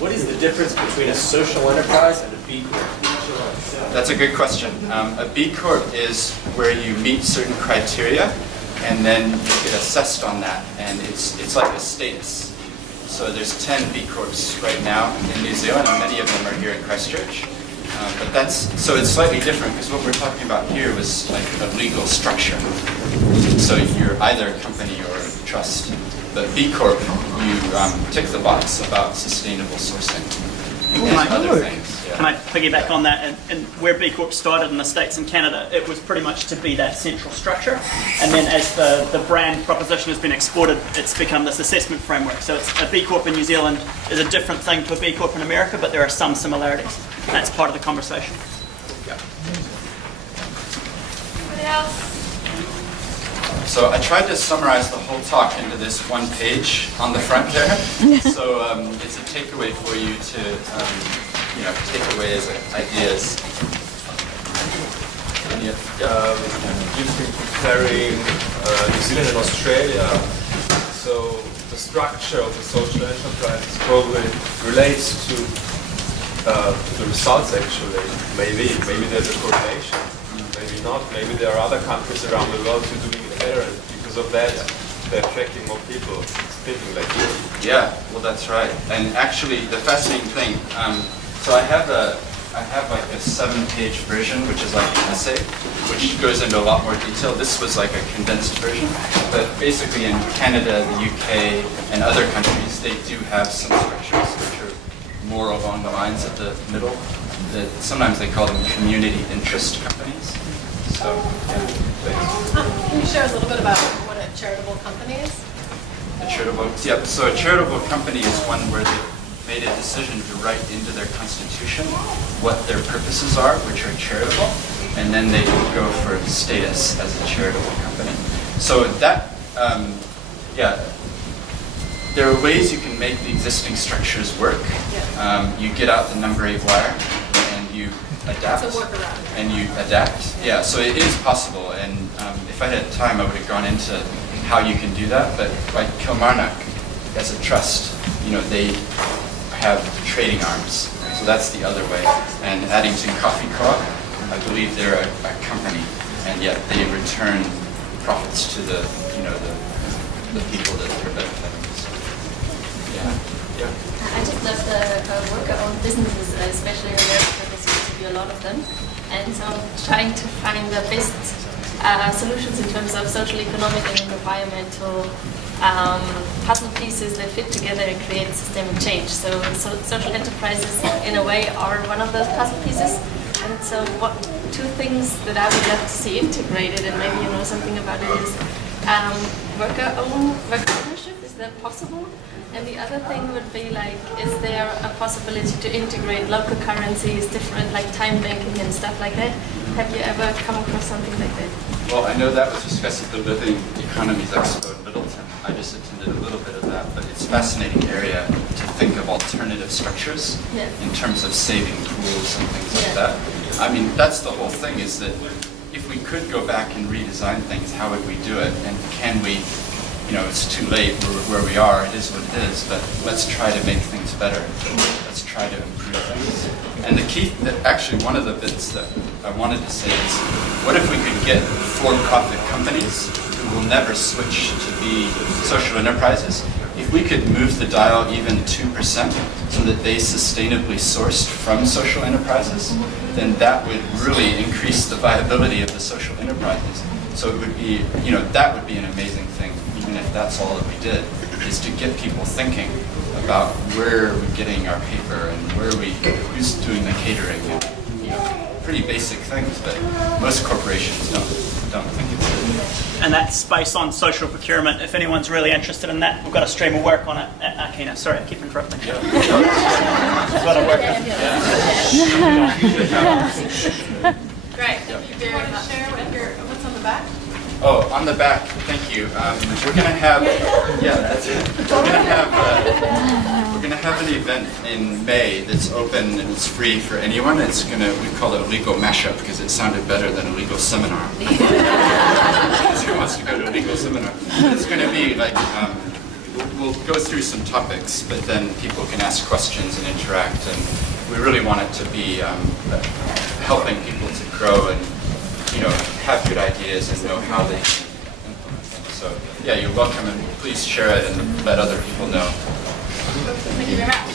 What is the difference between a social enterprise and a B Corp? That's a good question. A B Corp is where you meet certain criteria and then you get assessed on that, and it's like a status. So there's 10 B Corps right now in New Zealand, and many of them are here in Christchurch. So it's slightly different, because what we're talking about here was like a legal structure. So you're either a company or a trust. But B Corp, you tick the box about sustainable sourcing and other things. Yeah. Can I piggyback on that? And where B Corp started in the States and Canada, it was pretty much to be that central structure. And then as the brand proposition has been exported, it's become this assessment framework. So it's a B Corp in New Zealand is a different thing to a B Corp in America, but there are some similarities. And that's part of the conversation. Yeah. Anybody else? So I tried to summarize the whole talk into this one page on the front there. So it's a takeaway for you to take away as ideas. You've been comparing New Zealand and Australia, so the structure of the social enterprise probably relates to the results actually. Maybe there's a correlation, maybe not. Maybe there are other countries around the world who are doing it better, and because of that, they're attracting more people thinking like you. Yeah, well that's right. And actually, the fascinating thing. So I have like a 7-page version, which is like an essay, which goes into a lot more detail. This was like a condensed version, but basically in Canada, the UK, and other countries, they do have some structures which are more along the lines of the middle. Sometimes they call them community interest companies. So, yeah. Can you share us a little bit about what a charitable company is? Yep. So a charitable company is one where they made a decision to write into their constitution what their purposes are, which are charitable, and then they go for status as a charitable company. So that, there are ways you can make the existing structures work. You get out the number 8 wire and you adapt. It's a workaround. And you adapt. Yeah, so it is possible, and if I had time I would have gone into how you can do that, but like Kilmarnock as a trust, they have trading arms, so that's the other way. And Addington Coffee Co-op, I believe they're a company, and yet they return profits to the people that they're benefiting. So, yeah. I just love the worker-owned businesses, especially in America. There seems to be a lot of them, and so I'm trying to find the best solutions in terms of social, economic, and environmental puzzle pieces that fit together and create systemic change. So social enterprises, in a way, are one of those puzzle pieces. And so what 2 things that I would love to see integrated, and maybe you know something about it, is worker ownership. Is that possible? And the other thing would be like, is there a possibility to integrate local currencies, different like time banking and stuff like that? Have you ever come across something like that? Well, I know that was discussed at the Living Economies Expo in Middleton. I just attended a little bit of that, but it's a fascinating area to think of alternative structures in terms of saving pools and things like that. I mean, that's the whole thing, is that if we could go back and redesign things, how would we do it? And can we, it's too late where we are, it is what it is, but let's try to make things better. Let's try to improve things. And the key, actually one of the bits that I wanted to say is, what if we could get for-profit companies who will never switch to be social enterprises? If we could move the dial even 2% so that they sustainably sourced from social enterprises, then that would really increase the viability of the social enterprises. So it would be, that would be an amazing thing, even if that's all that we did, is to get people thinking about where are we getting our paper and who's doing the catering, and, pretty basic things, but most corporations don't think it's it. And that space on social procurement, if anyone's really interested in that, we've got a stream of work on it at Arkina. Sorry, I keep interrupting. Yeah. There's a lot of work. Great. Thank you very much. Share what's on the back? Oh, on the back, thank you. We're going to have, that's it. We're going to have an event in May that's open and it's free for anyone. We call it a legal mashup because it sounded better than a legal seminar. Because who wants to go to a legal seminar? It's going to be like we'll go through some topics, but then people can ask questions and interact, and we really want it to be helping people to grow and, you know, have good ideas and know how they can implement them. So, yeah, you're welcome, and please share it and let other people know. Thank you very much.